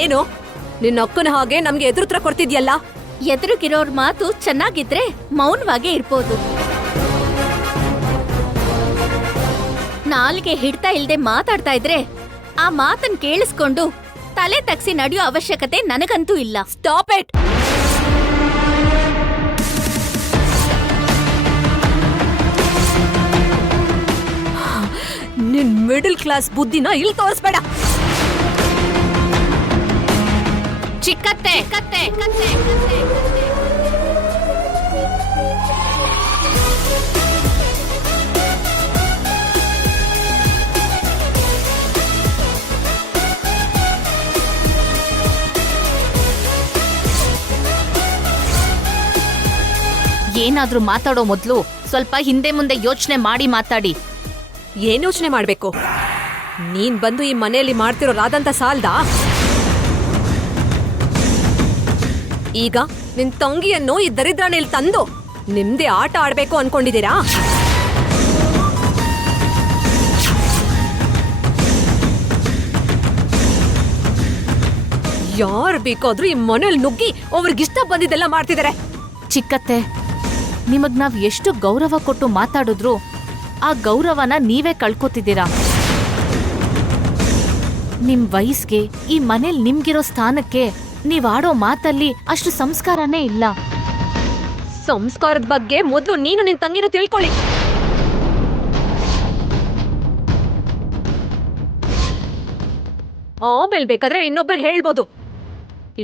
ಏನು ನಿನ್ನ ಅಕ್ಕನ ಹಾಗೆ ನಮ್ಗೆ ಎದುರುತ್ರ ಕೊಡ್ತಿದ್ಯಲ್ಲ? ಎದುರುಗಿರೋರ್ ಮಾತು ಚೆನ್ನಾಗಿದ್ರೆ ಮೌನವಾಗೇ ಇರ್ಬೋದು. ನಾಲ್ಗೆ ಹಿಡ್ತಾ ಇಲ್ದೆ ಮಾತಾಡ್ತಾ ಇದ್ರೆ ಆ ಮಾತನ್ ಕೇಳಿಸ್ಕೊಂಡು ತಲೆ ತಗ್ಸಿ ನಡೆಯೋ ಅವಶ್ಯಕತೆ ನನಗಂತೂ ಇಲ್ಲ. Stop it. ನಿನ್ ಮಿಡಲ್ ಕ್ಲಾಸ್ ಬುದ್ಧಿನ ಇಲ್ಲಿ ತೋರಿಸ್ಬೇಡ. ಚಿಕ್ಕತ್ತೆ ಕತ್ತೆ ಕತ್ತೆ ಕತ್ತೆ ಏನಾದ್ರೂ ಮಾತಾಡೋ ಮೊದ್ಲು ಸ್ವಲ್ಪ ಹಿಂದೆ ಮುಂದೆ ಯೋಚನೆ ಮಾಡಿ ಮಾತಾಡಿ. ಏನ್ ಯೋಚನೆ ಮಾಡ್ಬೇಕು? ನೀನ್ ಬಂದು ಈ ಮನೆಯಲ್ಲಿ ಮಾಡ್ತಿರೋ ರಾದಂತ ಸಾಲ್ದಾ? ಈಗ ನಿನ್ ತಂಗಿಯನ್ನು ಈ ದರಿದ್ರನೇಲಿ ತಂದು ನಿಮ್ದೇ ಆಟ ಆಡ್ಬೇಕು ಅನ್ಕೊಂಡಿದೀರಾ? ಯಾರು ಬೇಕಾದ್ರೂ ಈ ಮನೇಲಿ ನುಗ್ಗಿ ಅವ್ರಿಗಿಷ್ಟ ಬಂದಿದ್ದೆಲ್ಲ ಮಾಡ್ತಿದಾರೆ. ಚಿಕ್ಕತ್ತೆ, ನಿಮಗ್ ನಾವ್ ಎಷ್ಟು ಗೌರವ ಕೊಟ್ಟು ಮಾತಾಡಿದ್ರು ಆ ಗೌರವನ ನೀವೇ ಕಳ್ಕೊತಿದ್ದೀರಾ. ನಿಮ್ ವಯಸ್ಸಿಗೆ ಈ ಮನೇಲಿ ನಿಮ್ಗಿರೋ ಸ್ಥಾನಕ್ಕೆ ನೀವ್ ಆಡೋ ಮಾತಲ್ಲಿ ಅಷ್ಟು ಸಂಸ್ಕಾರನೇ ಇಲ್ಲ. ಸಂಸ್ಕಾರದ ಬಗ್ಗೆ ಮೊದಲು ನೀನು ನಿನ್ ತಂಗಿನ ತಿಳ್ಕೊಳ್ಳಿ. ಆಮೇಲೆ ಬೇಕಾದ್ರೆ ಇನ್ನೊಬ್ಬರು ಹೇಳ್ಬೋದು.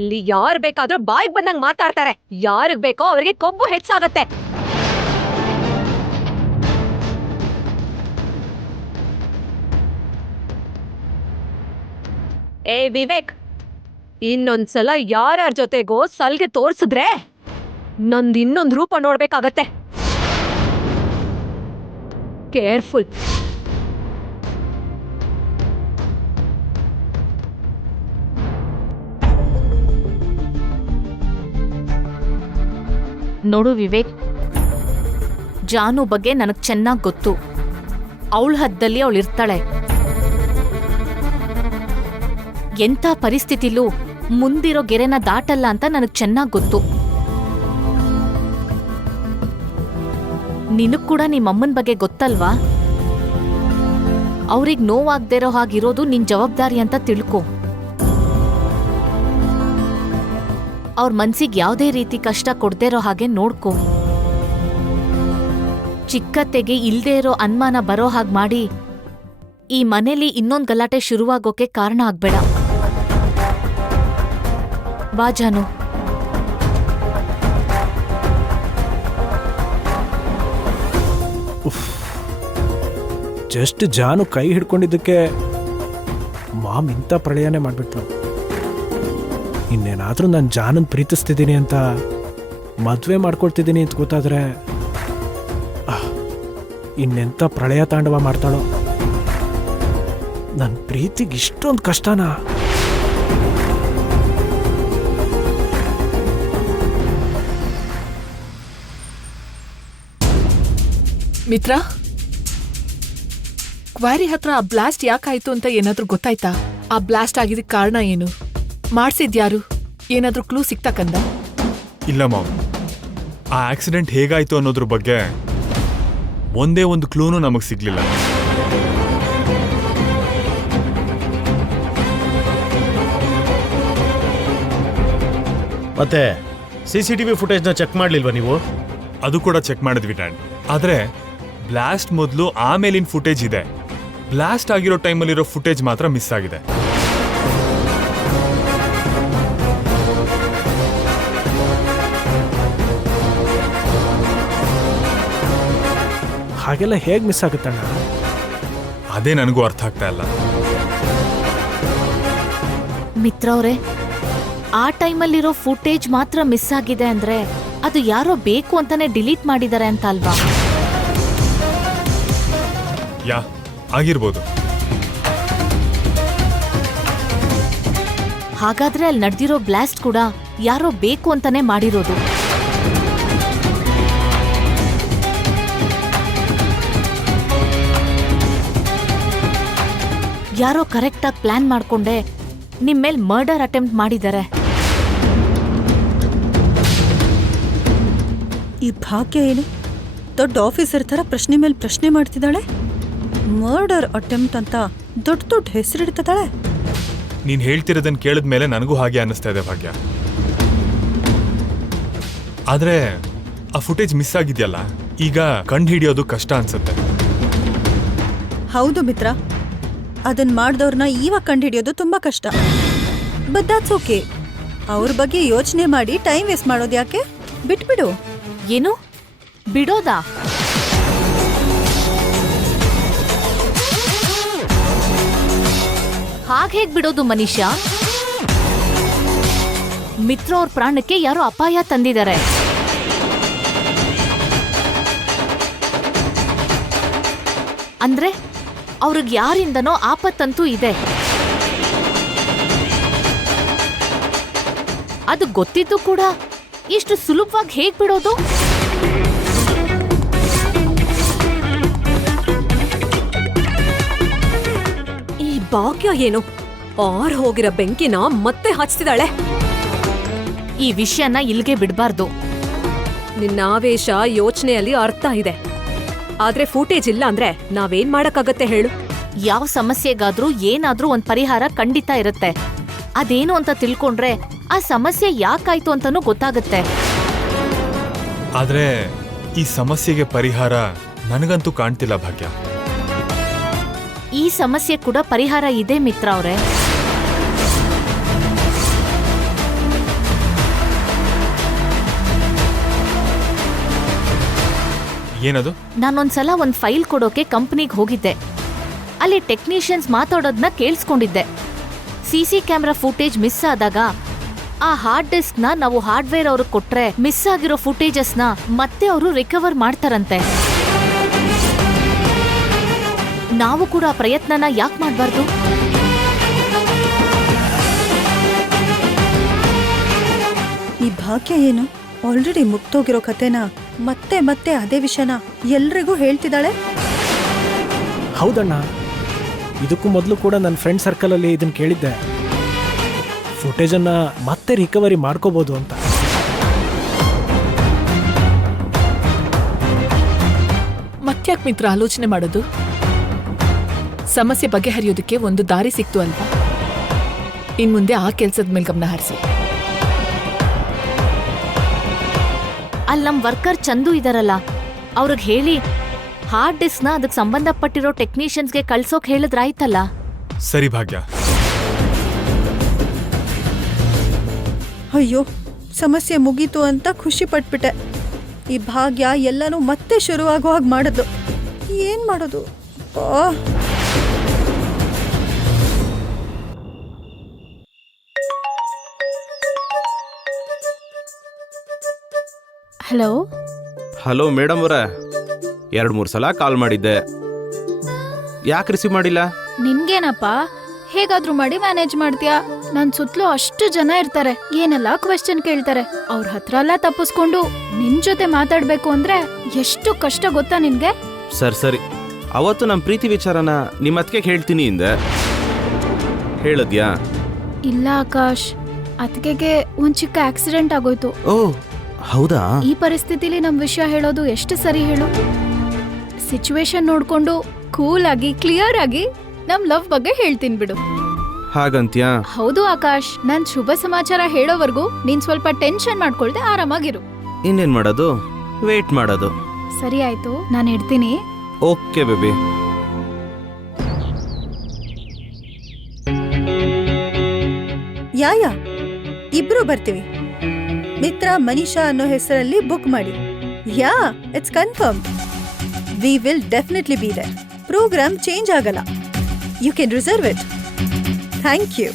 ಇಲ್ಲಿ ಯಾರು ಬೇಕಾದ್ರೂ ಬಾಯಿಗೆ ಬಂದಂಗ್ ಮಾತಾಡ್ತಾರೆ. ಯಾರಿಗ್ ಬೇಕೋ ಅವ್ರಿಗೆ ಕೊಬ್ಬು ಹೆಚ್ಚಾಗತ್ತೆ. ಏ ವಿವೇಕ್, ಇನ್ನೊಂದ್ಸಲ ಯಾರ್ಯಾರ ಜೊತೆಗೋ ಸಲ್ಗೆ ತೋರ್ಸಿದ್ರೆ ನಂದ್ ಇನ್ನೊಂದ್ ರೂಪ ನೋಡ್ಬೇಕಾಗತ್ತೆ. ಕೇರ್ಫುಲ್. ನೋಡು ವಿವೇಕ್, ಜಾನು ಬಗ್ಗೆ ನನಗ್ ಚೆನ್ನಾಗ್ ಗೊತ್ತು. ಅವಳ ಹದ್ದಲ್ಲಿ ಅವಳಿರ್ತಾಳೆ. ಎಂಥ ಪರಿಸ್ಥಿತಿಲೂ ಮುಂದಿರೋ ಗೆರೆನ ದಾಟಲ್ಲ ಅಂತ ನನಗ್ ಚೆನ್ನಾಗ್ ಗೊತ್ತು. ನಿನಗ್ ಕೂಡ ನಿಮ್ಮಮ್ಮನ ಬಗ್ಗೆ ಗೊತ್ತಲ್ವಾ? ಅವ್ರಿಗ್ ನೋವಾಗ್ದೇ ಇರೋ ಹಾಗಿರೋದು ನಿನ್ ಜವಾಬ್ದಾರಿ ಅಂತ ತಿಳ್ಕೊ. ಅವ್ರ ಮನ್ಸಿಗೆ ಯಾವುದೇ ರೀತಿ ಕಷ್ಟ ಕೊಡ್ದೇ ಇರೋ ಹಾಗೆ ನೋಡ್ಕೊ. ಚಿಕ್ಕತ್ತೆಗೆ ಇಲ್ದೇ ಇರೋ ಅನುಮಾನ ಬರೋ ಹಾಗೆ ಮಾಡಿ ಈ ಮನೇಲಿ ಇನ್ನೊಂದ್ ಗಲಾಟೆ ಶುರುವಾಗೋಕೆ ಕಾರಣ ಆಗ್ಬೇಡ. ಬಾ ಜಾನು. ಜಸ್ಟ್ ಜಾನು ಕೈ ಹಿಡ್ಕೊಂಡಿದ್ದಕ್ಕೆ ಮಾಮ್ ಇಂಥ ಪ್ರಳಯನೇ ಮಾಡ್ಬಿಟ್ರು. ಇನ್ನೇನಾದ್ರೂ ನಾನು ಜಾನನ್ ಪ್ರೀತಿಸ್ತಿದ್ದೀನಿ ಅಂತ ಮದುವೆ ಮಾಡ್ಕೊಳ್ತಿದ್ದೀನಿ ಅಂತ ಗೊತ್ತಾದ್ರೆ ಇನ್ನೆಂಥ ಪ್ರಳಯ ತಾಂಡವ ಮಾಡ್ತಾಳೋ. ನನ್ನ ಪ್ರೀತಿಗೆ ಇಷ್ಟೊಂದು ಕಷ್ಟನಾ? ಮಿತ್ರ, ಕ್ವಾರಿ ಹತ್ರ ಆ ಬ್ಲಾಸ್ಟ್ ಯಾಕಾಯ್ತು ಅಂತ ಏನಾದ್ರೂ ಗೊತ್ತಾಯ್ತಾ? ಆ ಬ್ಲಾಸ್ಟ್ ಆಗಿದ್ದಕ್ಕೆ ಕಾರಣ ಏನು? ಮಾಡ್ಸಿದ್ಯಾರು? ಏನಾದ್ರೂ ಕ್ಲೂ ಸಿಕ್ತಾ ಕಂದ? ಇಲ್ಲ ಮಾಮ್, ಆ ಆಕ್ಸಿಡೆಂಟ್ ಹೇಗಾಯ್ತು ಅನ್ನೋದ್ರ ಬಗ್ಗೆ ಒಂದೇ ಒಂದು ಕ್ಲೂನು ನಮಗ್ ಸಿಗ್ಲಿಲ್ಲ. ಮತ್ತೆ CCTV ಫುಟೇಜ್ನ ಚೆಕ್ ಮಾಡ್ಲಿಲ್ವಾ ನೀವು? ಅದು ಕೂಡ ಚೆಕ್ ಮಾಡಿದ್ವಿ ಡ್ಯಾಡ್. ಆದ್ರೆ ಬ್ಲಾಸ್ಟ್ ಮೊದಲು ಆಮೇಲಿನ ಫುಟೇಜ್ ಇದೆ. ಬ್ಲಾಸ್ಟ್ ಆಗಿರೋ ಟೈಮಲ್ಲಿರೋ ಫುಟೇಜ್ ಮಾತ್ರ ಮಿಸ್ ಆಗಿದೆ. ಹಾಗೆಲ್ಲ ಹೇಗೆ ಮಿಸ್ ಆಗುತ್ತಣ್ಣ? ಅದೇ ನನಗೂ ಅರ್ಥ ಆಗ್ತಾ ಇಲ್ಲ. ಮಿತ್ರ ಅವ್ರೆ, ಆ ಟೈಮಲ್ಲಿರೋ ಫುಟೇಜ್ ಮಾತ್ರ ಮಿಸ್ ಆಗಿದೆ ಅಂದ್ರೆ ಅದು ಯಾರೋ ಬೇಕು ಅಂತಾನೆ ಡಿಲೀಟ್ ಮಾಡಿದ್ದಾರೆ ಅಂತ ಅಲ್ವಾ? ಆಗಿರ್ಬೋದು. ಹಾಗಾದ್ರೆ ಅಲ್ಲಿ ನಡೆದಿರೋ ಬ್ಲಾಸ್ಟ್ ಕೂಡ ಯಾರೋ ಬೇಕು ಅಂತಾನೆ ಮಾಡಿರೋದು. ಯಾರೋ ಕರೆಕ್ಟಾಗಿ ಪ್ಲಾನ್ ಮಾಡ್ಕೊಂಡೆ ನಿಮ್ಮೇಲ್ ಮರ್ಡರ್ ಅಟೆಂಪ್ಟ್ ಮಾಡಿದ್ದಾರೆ. ಈ ಭಾಗ್ಯ ಏನು ದೊಡ್ಡ ಆಫೀಸರ್ ಥರ ಪ್ರಶ್ನೆ ಮೇಲೆ ಪ್ರಶ್ನೆ ಮಾಡ್ತಿದ್ದಾಳೆ. ಮರ್ಡರ್ ಅಟೆಂಪ್ಟ್ ಅಂತ ದೊಡ್ಡ ದೊಡ್ಡ ಹೆಸರಿಡ್ತಿದ್ದಾಳೆ. ನೀನ್ ಹೇಳ್ತಿರೋದನ್ನ ಕೇಳಿದ್ಮೇಲೆ ನನಗೂ ಹಾಗೆ ಅನ್ನಿಸ್ತಾ ಇದೆ ಭಾಗ್ಯ. ಆದ್ರೆ ಆ ಫುಟೇಜ್ ಮಿಸ್ ಆಗಿದ್ಯಲ್ಲ, ಈಗ ಕಂಡು ಹಿಡಿಯೋದು ಕಷ್ಟ ಅನ್ಸುತ್ತೆ. ಹೌದು ಮಿತ್ರ, ಅದನ್ನ ಮಾಡ್ದವ್ರನ್ನ ಇವಾಗ ಕಂಡುಹಿಡಿಯೋದು ತುಂಬಾ ಕಷ್ಟ. But that's okay. ಅವ್ರ ಬಗ್ಗೆ ಯೋಚನೆ ಮಾಡಿ ಟೈಮ್ ವೇಸ್ಟ್ ಮಾಡೋದು ಯಾಕೆ? ಬಿಟ್ಬಿಡು. ಏನು ಬಿಡೋದಾ? ಹಾಗೇಗ್ ಬಿಡೋದು ಮನೀಷಾ? ಮಿತ್ರ ಅವ್ರ ಪ್ರಾಣಕ್ಕೆ ಯಾರೋ ಅಪಾಯ ತಂದಿದ್ದಾರೆ. ಅಂದ್ರೆ ಅವ್ರಿಗೆ ಯಾರಿಂದನೋ ಆಪತ್ತಂತೂ ಇದೆ. ಅದು ಗೊತ್ತಿದ್ದು ಕೂಡ ಇಷ್ಟು ಸುಲಭವಾಗಿ ಹೇಗ್ ಬಿಡೋದು? ಈ ಭಾಗ್ಯ ಏನು ಆರ್ ಹೋಗಿರೋ ಬೆಂಕಿನ ಮತ್ತೆ ಹಚ್ತಿದ್ದಾಳೆ. ಈ ವಿಷಯನ ಇಲ್ಗೆ ಬಿಡ್ಬಾರ್ದು. ನಿನ್ನ ಆವೇಶ ಯೋಚನೆಯಲ್ಲಿ ಅರ್ಥ ಇದೆ, ಆದ್ರೆ ಫೂಟೇಜ್ ಇಲ್ಲ ಅಂದ್ರೆ ನಾವೇನ್ ಮಾಡಕ್ಕಾಗತ್ತೆ ಹೇಳು? ಯಾವ ಸಮಸ್ಯೆಗಾದ್ರೂ ಏನಾದ್ರೂ ಒಂದ್ ಪರಿಹಾರ ಖಂಡಿತ ಇರುತ್ತೆ. ಅದೇನು ಅಂತ ತಿಳ್ಕೊಂಡ್ರೆ ಆ ಸಮಸ್ಯೆ ಯಾಕಾಯ್ತು ಅಂತಾನೂ ಗೊತ್ತಾಗುತ್ತೆ. ಆದ್ರೆ ಈ ಸಮಸ್ಯೆಗೆ ಪರಿಹಾರ ನನಗಂತೂ ಕಾಣ್ತಿಲ್ಲ ಭಾಗ್ಯ. ಈ ಸಮಸ್ಯೆ ಕೂಡ ಪರಿಹಾರ ಇದೆ ಮಿತ್ರ ಅವ್ರೆ. ಏನದು? ನಾನೊಂದ್ಸಲ ಒಂದ್ ಫೈಲ್ ಕೊಡೋಕೆ ಕಂಪ್ನಿಗೆ ಹೋಗಿದ್ದೆ. ಅಲ್ಲಿ ಟೆಕ್ನಿಷಿಯನ್ಸ್ ಮಾತಾಡೋದನ್ನ ಕೇಳಿಸ್ಕೊಂಡಿದ್ದೆ. ಸಿಸಿ ಕ್ಯಾಮೆರಾ ಫುಟೇಜ್ ಮಿಸ್ ಆದಾಗ ಆ ಹಾರ್ಡ್ ಡಿಸ್ಕ್ನ ನಾವು ಹಾರ್ಡ್ವೇರ್ ಅವ್ರಿಗೆ ಕೊಟ್ರೆ ಮಿಸ್ ಆಗಿರೋ ಫುಟೇಜಸ್ನ ಮತ್ತೆ ಅವರು ರಿಕವರ್ ಮಾಡ್ತಾರಂತೆ. ನಾವು ಕೂಡ ಆ ಪ್ರಯತ್ನನ ಯಾಕೆ ಮಾಡಬಾರ್ದು? ಈ ಭಾಗ್ಯ ಏನು ಆಲ್ರೆಡಿ ಮುಗ್ದೋಗಿರೋ ಕತೆನ ಮತ್ತೆ ಮತ್ತೆ ಅದೇ ವಿಷಯನ ಎಲ್ರಿಗೂ ಹೇಳ್ತಿದ್ದಾಳೆ. ಹೌದಣ್ಣ, ಇದಕ್ಕೂ ಮೊದಲು ಕೂಡ ನನ್ನ ಫ್ರೆಂಡ್ ಸರ್ಕಲಲ್ಲಿ ಇದನ್ನು ಕೇಳಿದ್ದೆ. ಫುಟೇಜನ್ನು ಮತ್ತೆ ರಿಕವರಿ ಮಾಡ್ಕೋಬೋದು ಅಂತ. ಮತ್ತ್ಯಾಕ್ ಮಿತ್ರ ಆಲೋಚನೆ ಮಾಡೋದು? ಸಮಸ್ಯೆ ಬಗೆಹರಿಯೋದಕ್ಕೆ ಒಂದು ದಾರಿ ಸಿಕ್ತು ಅಲ್ವಾ? ಇನ್ಮುಂದೆ ಆ ಕೆಲ್ಸದ ಮೇಲೆ ಗಮನ ಹರಿಸಿ. ಅಲ್ಲಿ ನಮ್ ವರ್ಕರ್ ಚಂದು ಇದಾರಲ್ಲ, ಅವ್ರಿಗೆ ಹೇಳಿ ಹಾರ್ಡ್ ಡಿಸ್ಕ್ನ ಅದಕ್ಕೆ ಸಂಬಂಧಪಟ್ಟಿರೋ ಟೆಕ್ನಿಷಿಯನ್ಸ್ಗೆ ಕಳ್ಸೋಕ್ ಹೇಳಿದ್ರಾಯ್ತಲ್ಲ. ಸರಿ ಭಾಗ್ಯ. ಅಯ್ಯೋ, ಸಮಸ್ಯೆ ಮುಗೀತು ಅಂತ ಖುಷಿ ಪಟ್ಬಿಟ್ಟೆ. ಈ ಭಾಗ್ಯ ಎಲ್ಲನೂ ಮತ್ತೆ ಶುರುವಾಗೋ ಹಾಗೆ ಮಾಡೋದು. ಏನ್ ಮಾಡೋದು? ಹಲೋ ಹಲೋ ಮೇಡಮ್ ಅವರೇ, 2-3 ಸಲ ಕಾಲ್ ಮಾಡಿದ್ದೆ, ಯಾಕೆ ರಿಸೀವ್ ಮಾಡಿಲ್ಲ? ನಿನ್ಗೇನಪ್ಪ, ಹೇಗಾದ್ರೂ ಮಾಡಿ ಮ್ಯಾನೇಜ್ ಮಾಡ್ತೀಯಾ? ನನ್ ಸುತ್ತಲೂ ಅಷ್ಟು ಜನ ಇರ್ತಾರೆ, ಏನೆಲ್ಲ ಕ್ವೆಶ್ಚನ್ ಕೇಳ್ತಾರೆ. ಅವ್ರ ಹತ್ರ ಎಲ್ಲ ತಪ್ಪಿಸ್ಕೊಂಡು ನಿನ್ ಜೊತೆ ಮಾತಾಡ್ಬೇಕು ಅಂದ್ರೆ ಎಷ್ಟು ಕಷ್ಟ ಗೊತ್ತಾ ನಿನ್ಗೆ? ಸರಿ, ಅವತ್ತು ನಮ್ಮ ಪ್ರೀತಿ ವಿಚಾರನ ನಿಮ್ಮ ಅತ್ತಿಗೆ ಹೇಳ್ತೀನಿ ಇಂದೆ, ಹೇಳದ್ಯಾ? ಇಲ್ಲ ಆಕಾಶ್, ಅತ್ತಿಗೆಗೆ ಒಂದ್ ಚಿಕ್ಕ ಆಕ್ಸಿಡೆಂಟ್ ಆಗೋಯ್ತು. ಓ ಹೌದಾ? ಈ ಪರಿಸ್ಥಿತಿಲಿ ನಮ್ ವಿಷಯ ಹೇಳೋದು ಎಷ್ಟು ಸರಿ ಹೇಳು? ಸಿಚುವೇಶನ್ ನೋಡ್ಕೊಂಡು ಕೂಲ್ ಆಗಿ ಕ್ಲಿಯರ್ ಆಗಿ ನಮ್ ಲವ್ ಬಗ್ಗೆ ಹೇಳ್ತೀನಿ ಬಿಡು. ಹಾಗಂತ್ಯಾ? ಹೌದು ಆಕಾಶ್, ನನ್ ಶುಭ ಸಮಾಚಾರ ಹೇಳೋವರೆಗೂ ನೀನ್ ಸ್ವಲ್ಪ ಟೆನ್ಷನ್ ಮಾಡ್ಕೊಳ್ದೆ ಆರಾಮಾಗಿರು. ಇನ್ನೇನ್ ಮಾಡೋದು, ವೇಟ್ ಮಾಡೋದು. ಸರಿ ಆಯ್ತು, ನಾನು ಇಡ್ತೀನಿ. Okay baby. ಯಾ ಇಬ್ರು ಬರ್ತೀವಿ. ಮಿತ್ರ ಮನೀಷಾ ಅನ್ನೋ ಹೆಸರಲ್ಲಿ ಬುಕ್ ಮಾಡಿ. Yeah, it's confirm. We will definitely be there. Programme change ಆಗಲ್ಲ. You can reserve it. Thank you.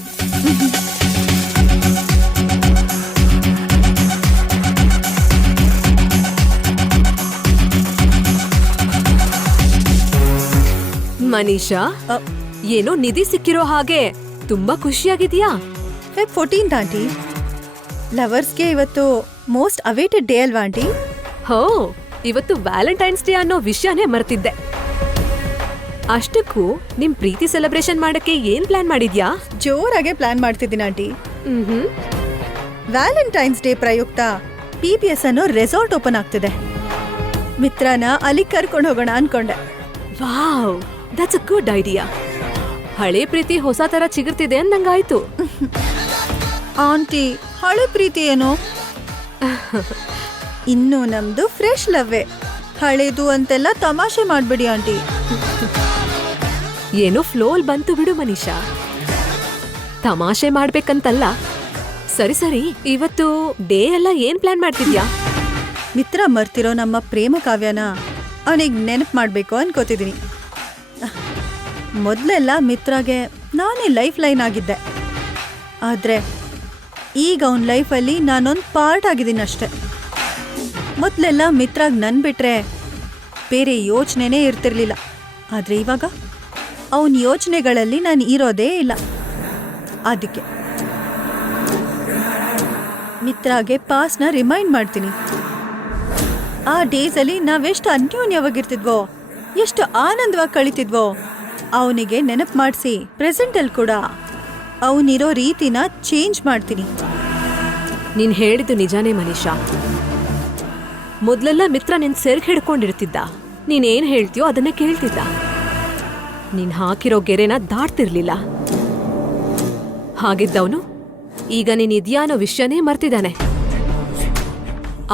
Manisha, ಏನೋ ನಿಧಿ ಸಿಕ್ಕಿರೋ ಹಾಗೆ ತುಂಬಾ ಖುಷಿಯಾಗಿದ್ಯಾ? Feb 14 aunty. ಲವರ್ಸ್ಗೆ ಇವತ್ತು ಮೋಸ್ಟ್ ಅವೇಟೆಡ್ ಡೇ ಅಲ್ವಾ ಆಂಟಿ? ಹೋ, ಇವತ್ತು ವ್ಯಾಲೆಂಟೈನ್ಸ್ ಡೇ ಅನ್ನೋ ವಿಷಯನೇ ಮರ್ತಿದ್ದೆ. ಅಷ್ಟಕ್ಕೂ ನಿಮ್ ಪ್ರೀತಿ ಸೆಲೆಬ್ರೇಷನ್ ಮಾಡಕ್ಕೆ ಏನ್ ಪ್ಲಾನ್ ಮಾಡಿದ್ಯಾ? ಜೋರಾಗೆ ಪ್ಲಾನ್ ಮಾಡ್ತಿದ್ದೀನಿ ಆಂಟಿ. ಮ್ಹೂ. ವ್ಯಾಲೆಂಟೈನ್ಸ್ ಡೇ ಪ್ರಯುಕ್ತ PPS ಅನ್ನೋ ರೆಸಾರ್ಟ್ ಓಪನ್ ಆಗ್ತಿದೆ. ಮಿತ್ರನ ಅಲ್ಲಿ ಕರ್ಕೊಂಡು ಹೋಗೋಣ ಅನ್ಕೊಂಡೆ. Wow, that's a good idea. ಹಳೆ ಪ್ರೀತಿ ಹೊಸ ತರ ಚಿಗುರ್ತಿದೆ ಅಂದಂಗಾಯ್ತು. ಆಂಟಿ, ಹಳೆ ಪ್ರೀತಿ ಏನು? ಇನ್ನು ನಮ್ದು ಫ್ರೆಶ್ ಲವ್ವೇ. ಹಳೇದು ಅಂತೆಲ್ಲ ತಮಾಷೆ ಮಾಡ್ಬಿಡಿ ಆಂಟಿ. ಏನೋ ಫ್ಲೋಲ್ ಬಂತು ಬಿಡು ಮನೀಷಾ. ತಮಾಷೆ ಮಾಡ್ಬೇಕಂತಲ್ಲ. ಸರಿ ಸರಿ, ಇವತ್ತು ಡೇ ಎಲ್ಲ ಏನ್ ಪ್ಲಾನ್ ಮಾಡ್ತಿದ್ಯಾ? ಮಿತ್ರ ಮರ್ತಿರೋ ನಮ್ಮ ಪ್ರೇಮ ಕಾವ್ಯನ ಅವನಿಗೆ ನೆನಪು ಮಾಡಬೇಕು ಅನ್ಕೋತಿದ್ದೀನಿ. ಮೊದಲೆಲ್ಲ ಮಿತ್ರಗೆ ನಾನೇ ಲೈಫ್ ಲೈನ್ ಆಗಿದ್ದೆ. ಆದರೆ ಈಗ ಅವನ ಲೈಫಲ್ಲಿ ನಾನೊಂದು ಪಾರ್ಟ್ ಆಗಿದ್ದೀನಿ ಅಷ್ಟೆ. ಮೊದಲೆಲ್ಲ ಮಿತ್ರಾಗ್ ನನ್ ಬಿಟ್ರೆ ಬೇರೆ ಯೋಚನೆನೇ ಇರ್ತಿರ್ಲಿಲ್ಲ. ಆದರೆ ಇವಾಗ ಅವನ ಯೋಚನೆಗಳಲ್ಲಿ ನಾನು ಇರೋದೇ ಇಲ್ಲ. ಅದಕ್ಕೆ ಮಿತ್ರಾಗೆ ಪಾಸ್ನ ರಿಮೈಂಡ್ ಮಾಡ್ತೀನಿ. ಆ ಡೇಸಲ್ಲಿ ನಾವೆಷ್ಟು ಅನ್ಯೋನ್ಯವಾಗಿರ್ತಿದ್ವೋ, ಎಷ್ಟು ಆನಂದವಾಗಿ ಕಳೀತಿದ್ವೋ ಅವನಿಗೆ ನೆನಪು ಮಾಡಿಸಿ ಪ್ರೆಸೆಂಟಲ್ಲಿ ಕೂಡ ಅವನಿರೋ ರೀತಿನ ಚೇಂಜ್ ಮಾಡ್ತೀನಿ. ನೀನ್ ಹೇಳಿದ್ದು ನಿಜಾನೇ ಮನೀಷಾ. ಮೊದ್ಲೆಲ್ಲ ಮಿತ್ರ ನಿನ್ ಸೆರ್ಗ್ ಹಿಡ್ಕೊಂಡಿರ್ತಿದ್ದ. ನೀನೇನ್ ಹೇಳ್ತೀಯೋ ಅದನ್ನೇ ಕೇಳ್ತಿದ್ದ. ನೀನ್ ಹಾಕಿರೋ ಗೆರೆನ ದಾಟ್ತಿರ್ಲಿಲ್ಲ. ಹಾಗಿದ್ದವನು ಈಗ ನೀನ್ ಇದ್ಯಾ ಅನ್ನೋ ವಿಷಯನೇ ಮರ್ತಿದ್ದಾನೆ.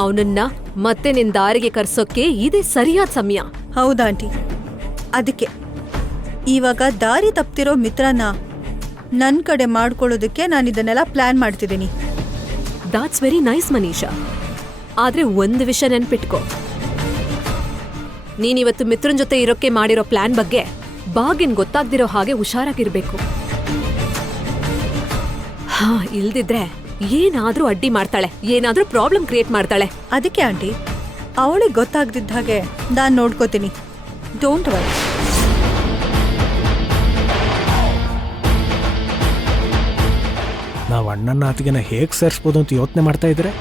ಅವನನ್ನ ಮತ್ತೆ ನಿನ್ ದಾರಿಗೆ ಕರ್ಸೋಕೆ ಇದೇ ಸರಿಯಾದ ಸಮಯ. ಹೌದಾಂಟಿ, ಅದಕ್ಕೆ ಇವಾಗ ದಾರಿ ತಪ್ತಿರೋ ಮಿತ್ರನ ನನ್ನ ಕಡೆ ಮಾಡ್ಕೊಳ್ಳೋದಕ್ಕೆ ನಾನು ಇದನ್ನೆಲ್ಲ ಪ್ಲಾನ್ ಮಾಡ್ತಿದ್ದೀನಿ. That's very nice Manisha. ಆದ್ರೆ ಒಂದು ವಿಷಯ ನೆನ್ಪಿಟ್ಕೋ, ನೀನಿವತ್ತು ಮಿತ್ರನ್ ಜೊತೆ ಇರೋಕೆ ಮಾಡಿರೋ ಪ್ಲಾನ್ ಬಗ್ಗೆ ಬಾಗಿನ್ ಗೊತ್ತಾಗ್ದಿರೋ ಹಾಗೆ ಹುಷಾರಾಗಿರ್ಬೇಕು. ಹಾ, ಇಲ್ದಿದ್ರೆ ಏನಾದ್ರೂ ಅಡ್ಡಿ ಮಾಡ್ತಾಳೆ, ಏನಾದ್ರೂ ಪ್ರಾಬ್ಲಮ್ ಕ್ರಿಯೇಟ್ ಮಾಡ್ತಾಳೆ. ಅದಕ್ಕೆ ಆಂಟಿ, ಅವಳಿಗೆ ಗೊತ್ತಾಗ್ದಿದ್ದ ಹಾಗೆ ನಾನು ನೋಡ್ಕೋತೀನಿ. Don't worry. ನಾವು ಅಣ್ಣನ ಅತ್ತಿಗೆನ ಹೇಗೆ ಸೇರಿಸ್ಬೋದು ಅಂತ ಯೋಚನೆ ಮಾಡ್ತಾ ಇದ್ರೆ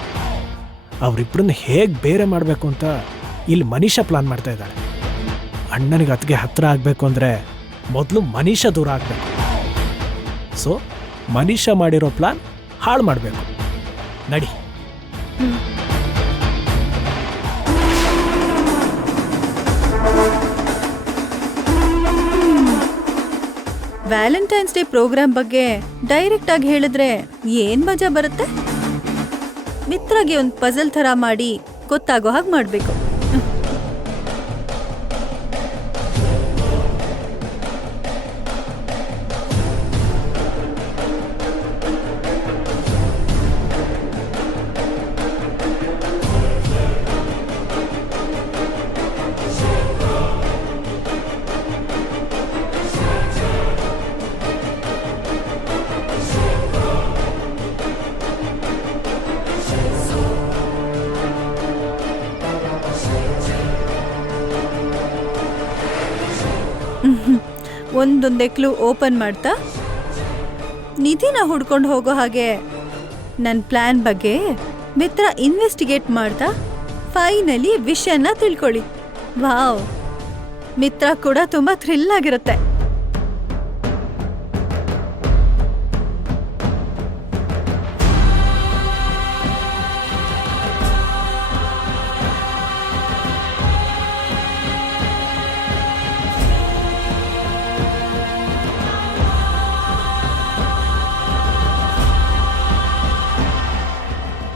ಅವರಿಬ್ಬರನ್ನ ಹೇಗೆ ಬೇರೆ ಮಾಡಬೇಕು ಅಂತ ಇಲ್ಲಿ ಮನೀಷಾ ಪ್ಲಾನ್ ಮಾಡ್ತಾ ಇದ್ದಾಳೆ. ಅಣ್ಣನಿಗೆ ಅತ್ತಿಗೆ ಹತ್ರ ಆಗಬೇಕು ಅಂದರೆ ಮೊದಲು ಮನೀಷಾ ದೂರ ಆಗಬೇಕು. ಸೊ ಮನೀಷಾ ಮಾಡಿರೋ ಪ್ಲಾನ್ ಹಾಳು ಮಾಡಬೇಕು. ನಡಿ. ವ್ಯಾಲೆಂಟೈನ್ಸ್ ಡೇ ಪ್ರೋಗ್ರಾಮ್ ಬಗ್ಗೆ ಡೈರೆಕ್ಟ್ ಆಗಿ ಹೇಳಿದ್ರೆ ಏನ್ ಮಜಾ ಬರುತ್ತೆ? ಮಿತ್ರಗೆ ಒಂದು ಪಜಲ್ ಥರ ಮಾಡಿ ಗೊತ್ತಾಗೋ ಹಾಗೆ ಮಾಡಬೇಕು. ಒಂದೊಂದೇ ಕ್ಲೂ ಓಪನ್ ಮಾಡ್ತಾ ನಿಧಿನ ಹುಡ್ಕೊಂಡು ಹೋಗೋ ಹಾಗೆ ನನ್ನ ಪ್ಲಾನ್ ಬಗ್ಗೆ ಮಿತ್ರ ಇನ್ವೆಸ್ಟಿಗೇಟ್ ಮಾಡ್ತಾ ಫೈನಲಿ ವಿಷಯನ ತಿಳ್ಕೊಳ್ಳಿ. ವಾವ್, ಮಿತ್ರ ಕೂಡ ತುಂಬಾ ಥ್ರಿಲ್ ಆಗಿರುತ್ತೆ.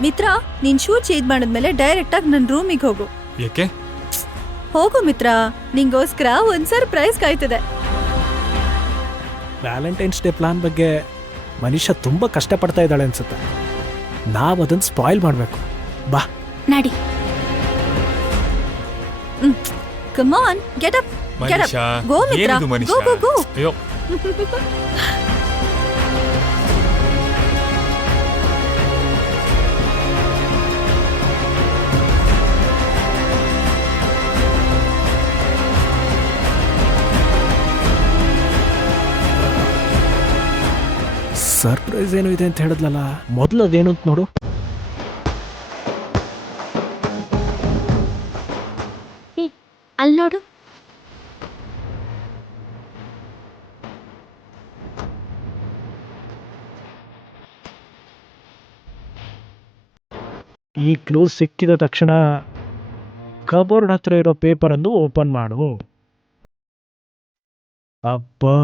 ಮಿತ್ರ, ನೀನ್ ಶೂ ಚೇಂಜ್ ಮಾಡಿದ್ಮೇಲೆ ಡೈರೆಕ್ಟ್ ಆಗಿ ನನ್ನ ರೂಮಿಗೆ ಹೋಗು. ಏಕೆ? ಹೋಗು ಮಿತ್ರ, ನಿಂಗೋಸ್ಕರ ಒಂದ್ ಸರ್ಪ್ರೈಸ್ ಕಾಯ್ತಿದೆ. ವ್ಯಾಲೆಂಟೈನ್ಸ್ ಡೇ ಪ್ಲಾನ್ ಬಗ್ಗೆ ಮನೀಷಾ ತುಂಬ ಕಷ್ಟಪಡ್ತಾ ಇದ್ದಾಳೆ ಅನ್ಸುತ್ತೆ. ನಾವು ಅದನ್ನು ಸ್ಪಾಯ್ಲ್ ಮಾಡಬೇಕು. ಬಾ ನಡಿ. Come on, get up, get up. Manisha, go Mitra, ಏನಿದು ಮನೀಷಾ? ಗೋ ಗೋ ಗೋ. ಅಯ್ಯೋ, ಸರ್ಪ್ರೈಸ್ ಏನೋ ಇದೆ ಅಂತ ಹೇಳಿದ್ಲಲ್ಲ, ಮೊದಲು ಅದೇನು ಅಂತ ನೋಡು. ಅಲ್ಲಿ ನೋಡು. ಈ ಕ್ಲೂ ಸಿಕ್ಕಿದ ತಕ್ಷಣ ಕಬೋರ್ಡ್ ಹತ್ರ ಇರೋ ಪೇಪರನ್ನು ಓಪನ್ ಮಾಡು. ಅಬ್ಬಾ,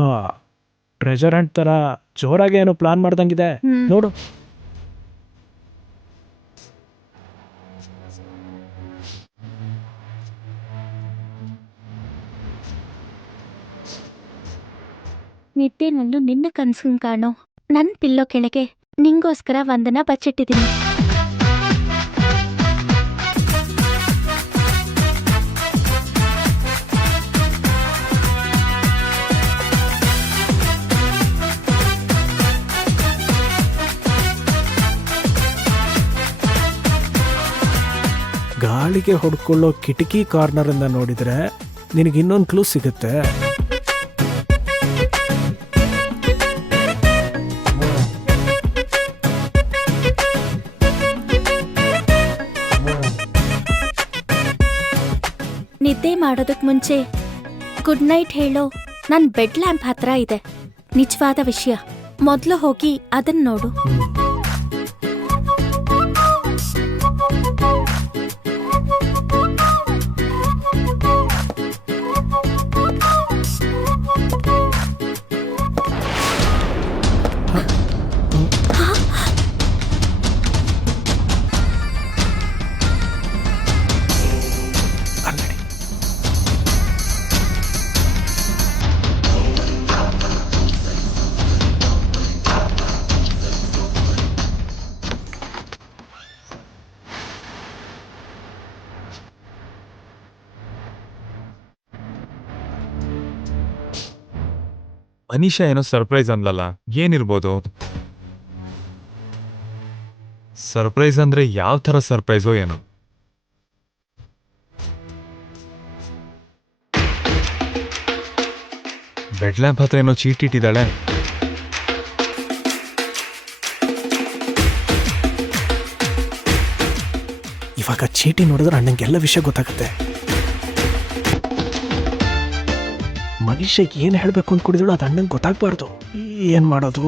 ಟ್ರೆಜರ್ ಹಂಟ್ ಥರ ಜೋರಾಗಿ ಏನೋ ಪ್ಲಾನ್ ಮಾಡ್ದಂಗಿದೆ ನೋಡು. ನಿದ್ದೆನಲ್ಲೂ ನಿನ್ನ ಕನ್ಸು ಕಾಣೋ ನನ್ ಪಿಲ್ಲೋ ಕೆಳಗೆ ನಿಂಗೋಸ್ಕರ ವಂದನ ಬಚ್ಚಿಟ್ಟಿದ್ದೀನಿ. ಗಾಳಿಗೆ ಹೊಡ್ಕೊಳ್ಳೋ ಕಿಟಕಿ ಕಾರ್ನರನ್ನು ನೋಡಿದರೆ ನಿನಗೆ ಇನ್ನೊಂದು ಕ್ಲೂ ಸಿಗುತ್ತೆ. ನಿದ್ದೆ ಮಾಡೋದಕ್ ಮುಂಚೆ ಗುಡ್ ನೈಟ್ ಹೇಳೋ ನನ್ ಬೆಡ್ ಲ್ಯಾಂಪ್ ಹತ್ರ ಇದೆ ನಿಜವಾದ ವಿಷಯ. ಮೊದ್ಲು ಹೋಗಿ ಅದನ್ನ ನೋಡು. ಮನೀಷಾ ಏನೋ ಸರ್ಪ್ರೈಸ್ ಅನ್ಲಲ್ಲ, ಏನಿರ್ಬೋದು? ಸರ್ಪ್ರೈಸ್ ಅಂದ್ರೆ ಯಾವ ಥರ ಸರ್ಪ್ರೈಸೋ ಏನೋ. ಬೆಡ್ ಲ್ಯಾಂಪ್ ಹತ್ರ ಏನೋ ಚೀಟಿ ಇಟ್ಟಿದ್ದಾಳೆ. ಇವಾಗ ಚೀಟಿ ನೋಡಿದ್ರೆ ಅಣ್ಣಂಗೆಲ್ಲ ವಿಷಯ ಗೊತ್ತಾಗುತ್ತೆ. ಮನುಷ್ಯ ಏನು ಹೇಳಬೇಕು ಅಂದ್ಕೊಂಡಿದ್ದಳು ಅದು ಅಣ್ಣಂಗೆ ಗೊತ್ತಾಗಬಾರ್ದು. ಏನು ಮಾಡೋದು?